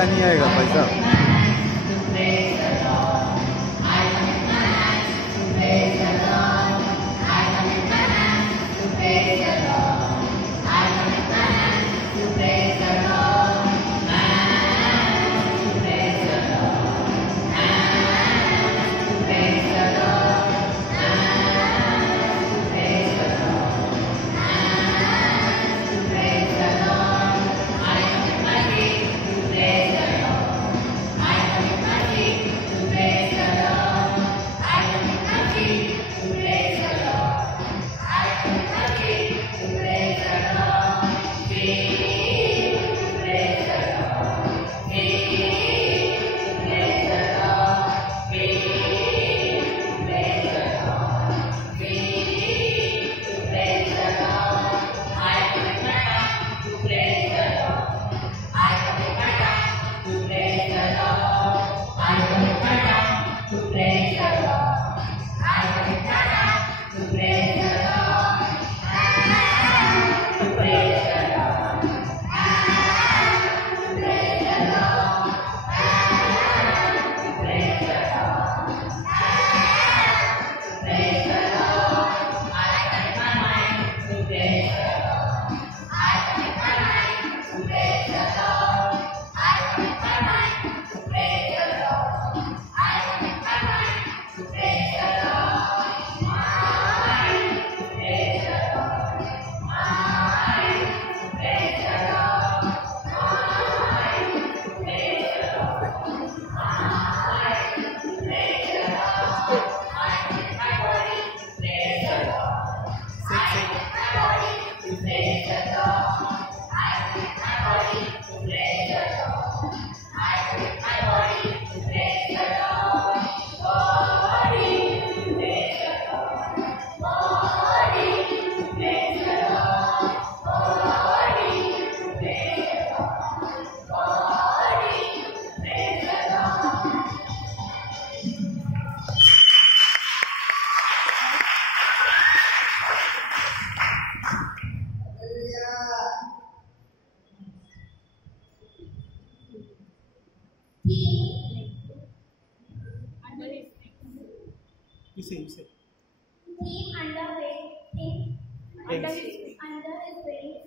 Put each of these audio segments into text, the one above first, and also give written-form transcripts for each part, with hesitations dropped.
पैसा नहीं आएगा, पैसा। Theme under his wings.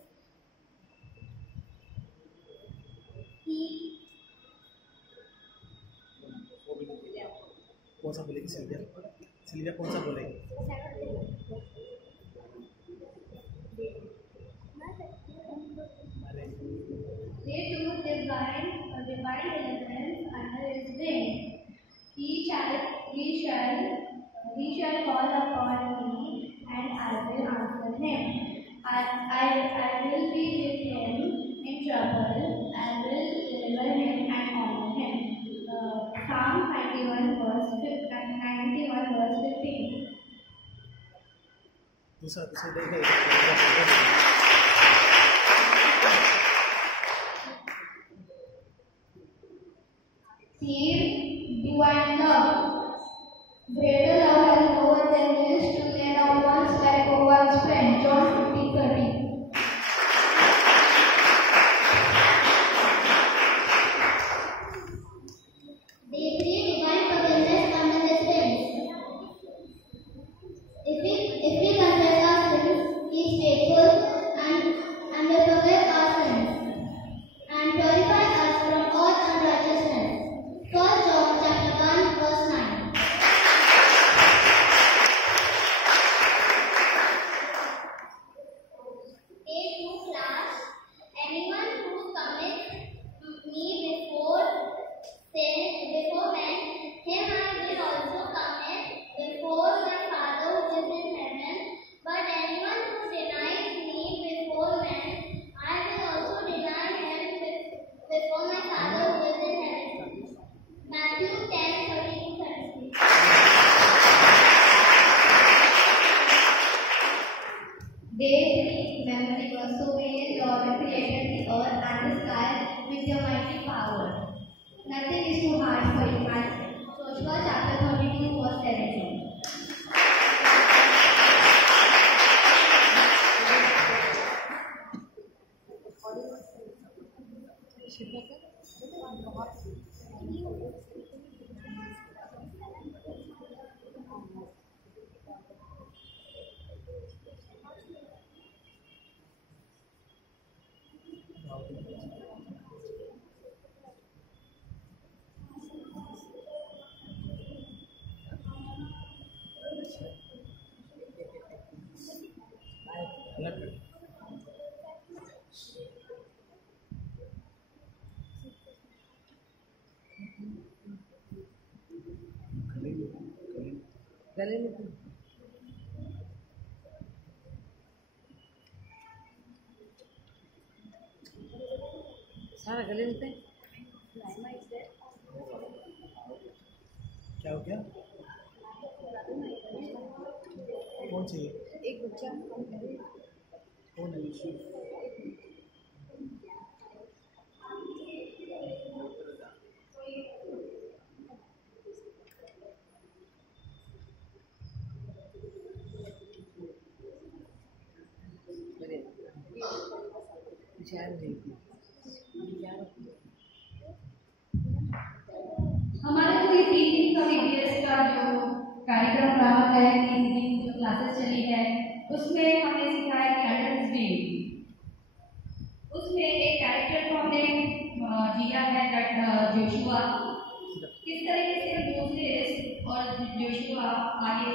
कौन सा बोलेगी सिल्विया? सिल्विया कौन सा बोलेगी? They took divine elements under his wings. He shall call upon me, and I will answer him. I will be with him in trouble. I will deliver him and honor him. Psalm 91 verse 15. दूसरा देखो। Theme divine love. Greater love has no one than this, to lay down one's life for one's friend. John 15:30. They create divine forgiveness under his wings. If we confess our sins, he is faithful and will forgive our sins and purify us from all unrighteousness. 1 John chapter 1 verse 9. गले में तो सारा गले में थे। क्या हो गया? कौन सी? एक बच्चा कौन है? हमारे जो ये 3 दिन का VBS का जो कार्यक्रम रहा है, 3 दिन जो क्लासेस चली है, उसमें हमने सीखा है कि अंडरस्टैंडिंग, उसमें एक कैरेक्टर को हमने जिया है, जोशुआ। किस तरीके से मोसेस और जोशुआ आगे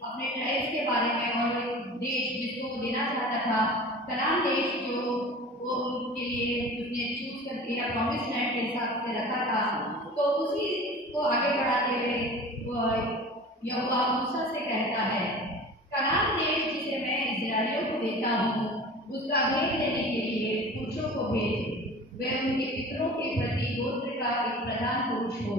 अपने ट्राइब्स के बारे में और देश जिसको वो देना चाहता था, कनान देश जो वो उनके लिए उसने चूज करके या प्रॉमिस लैंड के हिसाब से रखा था, तो उसी को आगे बढ़ाते हुए यहोवा मूसा से कहता है, कनान देश जिसे मैं इस्राएलियों को देता हूँ, उसका भेद लेने के लिए पुरुषों को भेज, वे उनके पितरों के प्रति गोत्र का एक प्रधान पुरुष हो।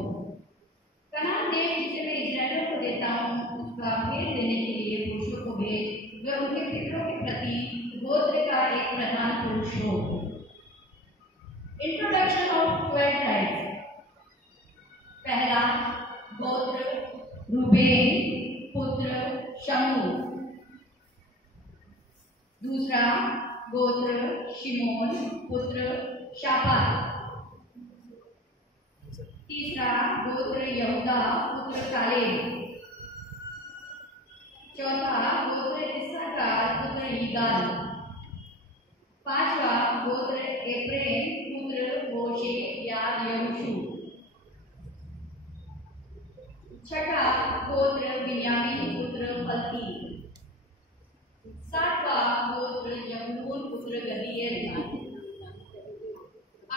कनान देश जिसे मैं इस्राएलियों को देता हूँ, उसका भेद लेने के लिए पुरुषों को भेज, वे उनके पितरों के प्रति गोत्र का एक प्रधान पुरुष हो। Introduction of 12 tribes. पहला गोत्र रूबेन पुत्र शमूएल। दूसरा गोत्र शिमोन पुत्र शापात। तीसरा गोत्र यहूदा पुत्र कालेब। चौथा गोत्र इस्साकार पुत्र यिगाल। पांचवा गोत्र एफ्रेम पुत्र होशे या यहोशू। छठा गोत्र बिन्यामीन पुत्र पलती। सातवां गोत्र जबूलून पुत्र गदीएल।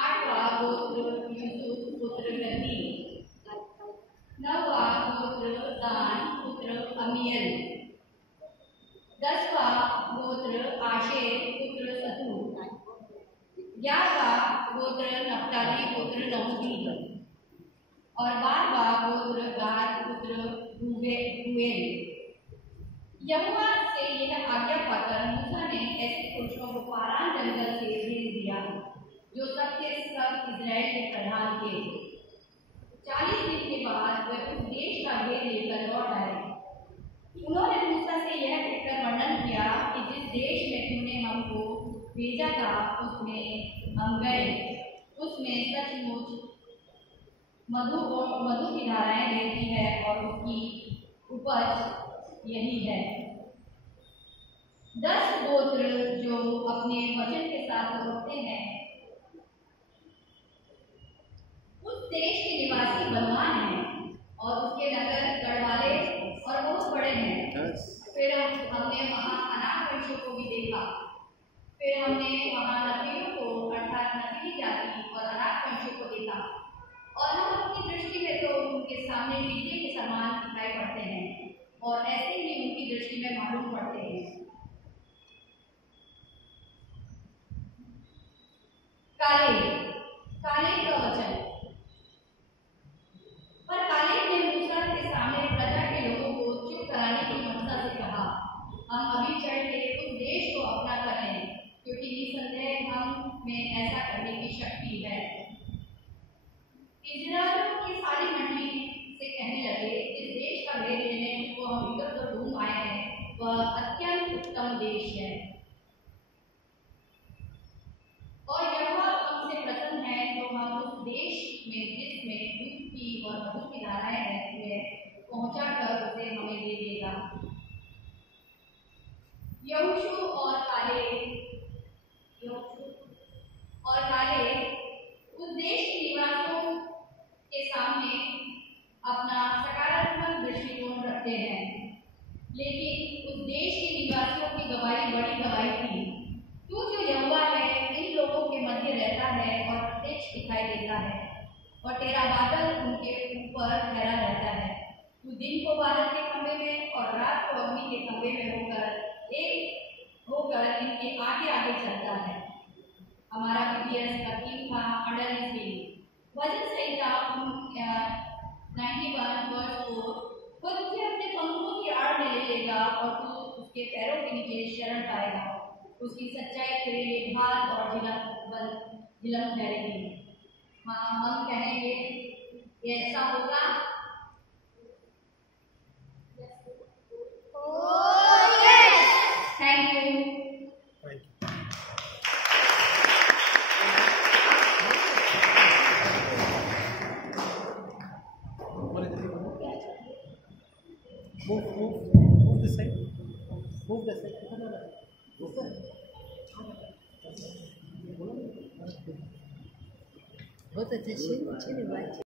आठवां गोत्र यूसुफ पुत्र गद्दी। नौवां गोत्र दान पुत्र अमीएल। 10वां गोत्र आशेर पुत्र सतूर। 11वां गोत्र नफ्ताली पुत्र नहूदी और 12वां गोत्र गाद पुत्र रूबेन। यहोवा से यह आज्ञा पाकर मूसा ने ऐसे पुरुषों को पारान जंगल से भेज दिया जो सब के सब इस्राएल के प्रधान थे। 40 दिन के बाद वे उस देश का भेद लेकर लौट आए। उन्होंने मूसा से यह कहकर वर्णन किया कि जिस देश में तूने हमको भेजा था उसमें हम गए, उसमें सचमुच मधु की धाराएं बहती है और उसकी उपज यही है। 10 गोत्र जो अपने वचन के साथ लौटते हैं उस देश के निवासी बलवान हैं और उसके नगर गढ़वाले और बहुत बड़े हैं। फिर हमने वहाँ अनाथ वंशों को भी देखा। फिर हमने वहाँ नबीयों को अर्थात नबी जाति और अनाथ वंशों को देखा और हम अपनी दृष्टि में तो उनके सामने टीके के समान दिखाई पड़ते हैं और ऐसे ही उनकी दृष्टि में मालूम पड़ते हैं। कालेब का वचन। पर कालेब ने मूसा के सामने प्रजा के लोगों को चुप कराने की मनसा से कहा, हम अभी चढ़ के उस देश को अपना कर लें, क्योंकि निसंदेह हम में ऐसा करने की शक्ति है। इस्राएलियों की सारी मंडली से कहने लगे, इस देश का भेद लेने को हम इधर उधर घूम आए हैं, वह अत्यंत उत्तम देश है और यहोवा हमसे प्रसन्न है, तो हम उस देश में जिसमें दूध की और मधु की धाराएं बहती है पहुंचा कर उसे हमें दे देगा। यहोशू और कालेब उस देश के निवासियों के सामने अपना सकारात्मक दृष्टिकोण रखते हैं, लेकिन उस देश के निवासियों की गवाही बड़ी गवाही थी। तू जो यहोवा है इन लोगों के मध्य रहता है और प्रत्यक्ष दिखाई देता है और तेरा बादल उनके ऊपर ठहरा रहता है। तू दिन को बादल के खंभे में को अग्नि के खंभे में होकर इनके आगे आगे चलता है। हमारा पीबीएस का टीम था अंडर हिज विंग। वजन संहिता 91 वर्ष को वो तुझे अपने पंखों की आड़ में ले लेगा और तू उसके पैरों के नीचे शरण पाएगा। उसकी सच्चाई तेरे लिए घात और झिलम ठहरेगी। हाँ, हम कहेंगे ये ऐसा होगा। Thank you. Thank you. Move this side. Move this side. बहुत अच्छे अच्छे बात।